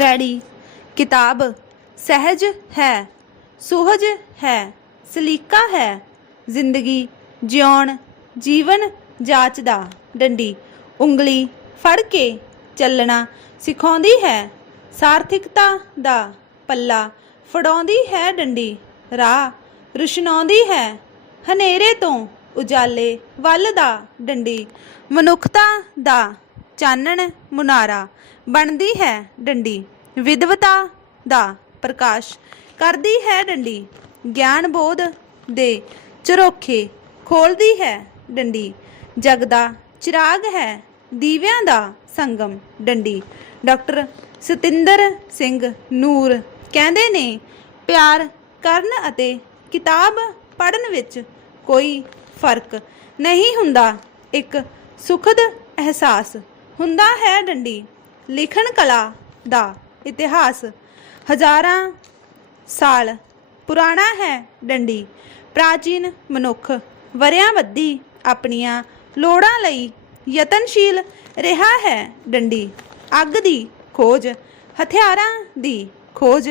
Ready ਕਿਤਾਬ, ਸਹਿਜ ਹੈ, ਸੁਹਜ ਹੈ, ਸਲੀਕਾ ਹੈ, ਜ਼ਿੰਦਗੀ, ਜਿਉਣ, ਜੀਵਨ ਜਾਚਦਾ, ਡੰਡੀ, ਉਂਗਲੀ ਫੜ ਕੇ ਚੱਲਣਾ ਸਿਖਾਉਂਦੀ ਹੈ, ਸਾਰਥਿਕਤਾ ਦਾ ਪੱਲਾ ਫੜਾਉਂਦੀ ਹੈ ਡੰਡੀ, ਰਾਹ ਰੁਸ਼ਨਾਉਂਦੀ ਹੈ, ਹਨੇਰੇ ਤੋਂ ਉਜਾਲੇ ਵੱਲ ਦਾ ਡੰਡੀ, ਮਨੁੱਖਤਾ ਦਾ ਚਾਨਣ ਮੁਨਾਰਾ। ਬਣਦੀ ਹੈ ਡੰਡੀ। ਵਿਦਵਤਾ ਦਾ ਪ੍ਰਕਾਸ਼। ਕਰਦੀ ਹੈ ਡੰਡੀ। ਗਿਆਨ ਬੋਧ ਦੇ ਚਰੋਖੇ। ਖੋਲਦੀ ਹੈ ਡੰਡੀ। ਜਗ ਦਾ ਚਿਰਾਗ ਹੈ ਦੀਵਿਆਂ ਦਾ ਸੰਗਮ ਡੰਡੀ। ਡਾਕਟਰ ਸਤਿੰਦਰ ਸਿੰਘ ਨੂਰ ਕਹਿੰਦੇ ਨੇ, ਪਿਆਰ ਕਰਨ ਅਤੇ ਕਿਤਾਬ ਪੜ੍ਹਨ ਵਿੱਚ ਕੋਈ ਫ਼ਰਕ ਨਹੀਂ ਹੁੰਦਾ। ਇੱਕ ਸੁਖਦ ਅਹਿਸਾਸ ਹੁੰਦਾ ਹੈ ਡੰਡੀ। ਲਿਖਣ ਕਲਾ ਦਾ ਇਤਿਹਾਸ ਹਜ਼ਾਰਾਂ ਸਾਲ ਪੁਰਾਣਾ ਹੈ ਡੰਡੀ। ਪ੍ਰਾਚੀਨ ਮਨੁੱਖ ਵਰਿਆਂ ਬੱਧੀ ਆਪਣੀਆਂ ਲੋੜਾਂ ਲਈ ਯਤਨਸ਼ੀਲ ਰਿਹਾ ਹੈ ਡੰਡੀ। ਅੱਗ ਦੀ ਖੋਜ, ਹਥਿਆਰਾਂ ਦੀ ਖੋਜ,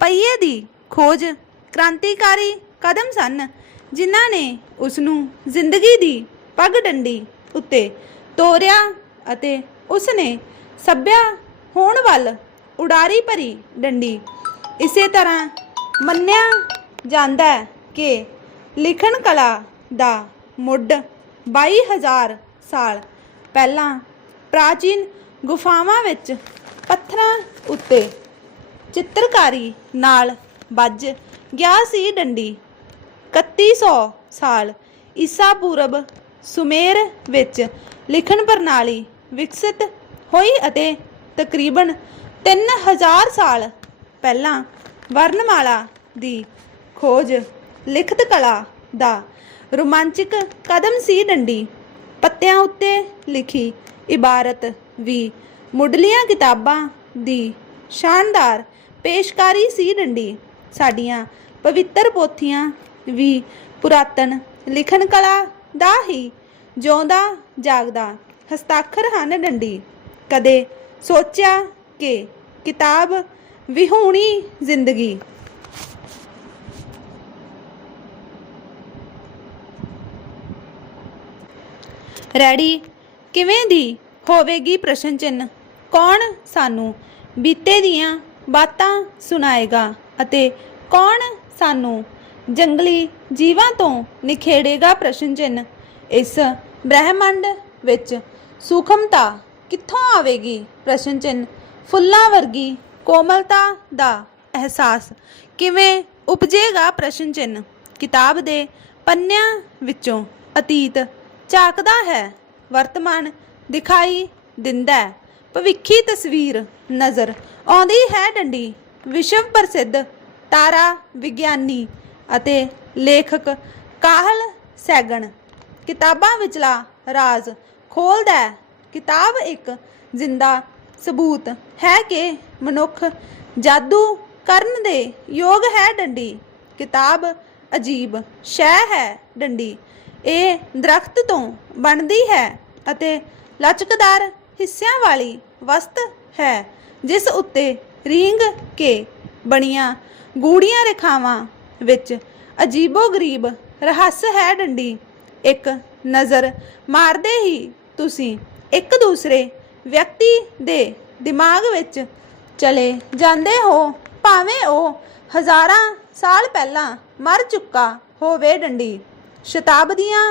ਪਹੀਏ ਦੀ ਖੋਜ ਕ੍ਰਾਂਤੀਕਾਰੀ ਕਦਮ ਸਨ, ਜਿਨ੍ਹਾਂ ਨੇ ਉਸ ਨੂੰ ਜ਼ਿੰਦਗੀ ਦੀ ਪੱਗ ਡੰਡੀ ਉੱਤੇ ਤੋਰਿਆ ਅਤੇ ਉਸ ਨੇ ਸੱਭਿਆ ਹੋਣ ਵੱਲ ਉਡਾਰੀ ਭਰੀ ਡੰਡੀ। ਇਸੇ ਤਰ੍ਹਾਂ ਮੰਨਿਆ ਜਾਂਦਾ ਹੈ ਕਿ ਲਿਖਣ ਕਲਾ ਦਾ ਮੁੱਢ 22000 ਸਾਲ ਪਹਿਲਾਂ ਪ੍ਰਾਚੀਨ ਗੁਫਾਵਾਂ ਵਿੱਚ ਪੱਥਰਾਂ ਉੱਤੇ ਚਿੱਤਰਕਾਰੀ ਨਾਲ ਵੱਜ ਗਿਆ ਸੀ ਡੰਡੀ। 3100 ਸਾਲ ਈਸਾ ਪੂਰਬ ਸੁਮੇਰ ਵਿੱਚ ਲਿਖਣ ਪ੍ਰਣਾਲੀ ਵਿਕਸਿਤ ਹੋਈ ਅਤੇ ਤਕਰੀਬਨ 3000 ਸਾਲ ਪਹਿਲਾਂ ਵਰਣਮਾਲਾ ਦੀ ਖੋਜ ਲਿਖਤ ਕਲਾ ਦਾ ਰੋਮਾਂਚਿਕ ਕਦਮ ਸੀ ਡੰਡੀ। ਪੱਤਿਆਂ ਉੱਤੇ ਲਿਖੀ ਇਬਾਰਤ ਵੀ ਮੁੱਢਲੀਆਂ ਕਿਤਾਬਾਂ ਦੀ ਸ਼ਾਨਦਾਰ ਪੇਸ਼ਕਾਰੀ ਸੀ ਡੰਡੀ। ਸਾਡੀਆਂ ਪਵਿੱਤਰ ਪੋਥੀਆਂ ਵੀ ਪੁਰਾਤਨ ਲਿਖਣ ਕਲਾ ਦਾ ਹੀ ਜਿਉਂਦਾ ਜਾਗਦਾ, ਹਸਤਾਖਰ ਹਨ ਡੰਡੀ। ਕਦੇ ਸੋਚਿਆ ਕਿ ਕਿਤਾਬ ਵਿਹੂਣੀ ਜ਼ਿੰਦਗੀ। ਰੈਡੀ, ਕਿਵੇਂ ਦੀ ਹੋਵੇਗੀ ਪ੍ਰਸ਼ਨ ਚਿੰਨ? ਕੌਣ ਸਾਨੂੰ ਬੀਤੇ ਦੀਆਂ ਬਾਤਾਂ ਸੁਣਾਏਗਾ ਅਤੇ ਕੌਣ ਸਾਨੂੰ ਜੰਗਲੀ ਜੀਵਾਂ ਤੋਂ ਨਿਖੇੜੇਗਾ ਪ੍ਰਸ਼ਨ ਚਿੰਨ? ਇਸ ਬ੍ਰਹਿਮੰਡ ਵਿੱਚ ਸੂਖਮਤਾ ਕਿੱਥੋਂ ਆਵੇਗੀ? ਪ੍ਰਸ਼ਨ ਚਿੰਨ ਫੁੱਲਾਂ ਵਰਗੀ ਕੋਮਲਤਾ ਦਾ ਅਹਿਸਾਸ ਕਿਵੇਂ ਉਪਜੇਗਾ? ਪ੍ਰਸ਼ਨ ਚਿੰਨ ਕਿਤਾਬ ਦੇ ਪੰਨਿਆਂ ਵਿੱਚੋਂ ਅਤੀਤ ਝਾਕਦਾ ਹੈ। ਵਰਤਮਾਨ ਦਿਖਾਈ ਦਿੰਦਾ ਹੈ। ਭਵਿੱਖੀ ਤਸਵੀਰ ਨਜ਼ਰ ਆਉਂਦੀ ਹੈ ਡੰਡੀ। ਵਿਸ਼ਵ ਪ੍ਰਸਿੱਧ ਤਾਰਾ ਵਿਗਿਆਨੀ ਅਤੇ ਲੇਖਕ ਕਾਹਲ ਸੈਗਣ। ਕਿਤਾਬਾਂ ਵਿਚਲਾ ਰਾਜ਼ ਖੋਲਦਾ ਹੈ। ਕਿਤਾਬ ਇੱਕ ਜ਼ਿੰਦਾ ਸਬੂਤ ਹੈ ਕਿ ਮਨੁੱਖ ਜਾਦੂ ਕਰਨ ਦੇ ਯੋਗ ਹੈ ਡੰਡੀ। ਕਿਤਾਬ ਅਜੀਬ ਸ਼ੈ ਹੈ ਡੰਡੀ। ਇਹ ਦਰਖਤ ਤੋਂ ਬਣਦੀ ਹੈ ਅਤੇ ਲਚਕਦਾਰ ਹਿੱਸਿਆਂ ਵਾਲੀ ਵਸਤ ਹੈ, ਜਿਸ ਉੱਤੇ ਰੀਂਗ ਕੇ ਬਣੀਆਂ ਗੂੜੀਆਂ ਰੇਖਾਵਾਂ ਵਿੱਚ ਅਜੀਬੋ-ਗਰੀਬ ਰਹੱਸ ਹੈ ਡੰਡੀ। ਇੱਕ ਨਜ਼ਰ ਮਾਰਦੇ ਹੀ ਤੁਸੀਂ ਇੱਕ ਦੂਸਰੇ ਵਿਅਕਤੀ ਦੇ ਦਿਮਾਗ ਵਿੱਚ ਚਲੇ ਜਾਂਦੇ ਹੋ। ਭਾਵੇਂ ਉਹ ਹਜ਼ਾਰਾਂ ਸਾਲ ਪਹਿਲਾਂ ਮਰ ਚੁੱਕਾ ਹੋਵੇ ਡੰਡੀ ਸ਼ਤਾਬਦੀਆਂ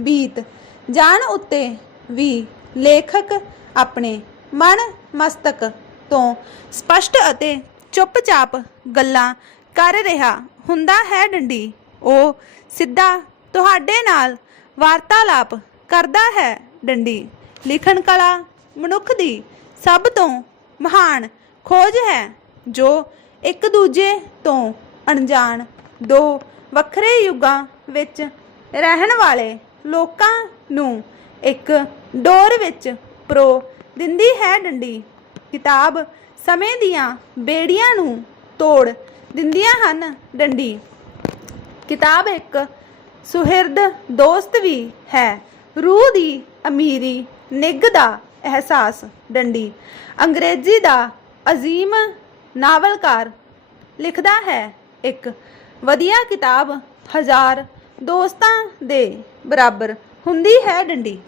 ਬੀਤ ਜਾਣ ਉੱਤੇ ਵੀ ਲੇਖਕ ਆਪਣੇ ਮਨ ਮਸਤਕ ਤੋਂ ਸਪਸ਼ਟ ਅਤੇ ਚੁੱਪਚਾਪ ਗੱਲਾਂ ਕਰ ਰਿਹਾ ਹੁੰਦਾ ਹੈ ਡੰਡੀ। ਉਹ ਸਿੱਧਾ ਤੁਹਾਡੇ ਨਾਲ ਵਾਰਤਾਲਾਪ ਕਰਦਾ ਹੈ ਡੰਡੀ। ਲਿਖਣ ਕਲਾ ਮਨੁੱਖ ਦੀ ਸਭ ਤੋਂ ਮਹਾਨ ਖੋਜ ਹੈ, ਜੋ ਇੱਕ ਦੂਜੇ ਤੋਂ ਅਣਜਾਣ, ਦੋ ਵੱਖਰੇ ਯੁੱਗਾਂ ਵਿੱਚ ਰਹਿਣ ਵਾਲੇ ਲੋਕਾਂ ਨੂੰ ਇੱਕ ਡੋਰ ਵਿੱਚ ਪ੍ਰੋ ਦਿੰਦੀ ਹੈ ਡੰਡੀ। ਕਿਤਾਬ ਸਮੇਂ ਦੀਆਂ ਬੇੜੀਆਂ ਨੂੰ ਤੋੜ ਦਿੰਦੀਆਂ ਹਨ ਡੰਡੀ। ਕਿਤਾਬ ਇੱਕ ਸੁਹਿਰਦ ਦੋਸਤ ਵੀ ਹੈ। ਰੂਹ ਦੀ ਅਮੀਰੀ ਨਿੱਘ ਦਾ ਅਹਿਸਾਸ, ਡੰਡੀ। ਅੰਗਰੇਜ਼ੀ ਦਾ ਅਜ਼ੀਮ ਨਾਵਲਕਾਰ ਲਿਖਦਾ ਹੈ ਇੱਕ, ਵਧੀਆ ਕਿਤਾਬ ਹਜ਼ਾਰ ਦੋਸਤਾਂ ਦੇ ਬਰਾਬਰ ਹੁੰਦੀ ਹੈ, ਡੰਡੀ।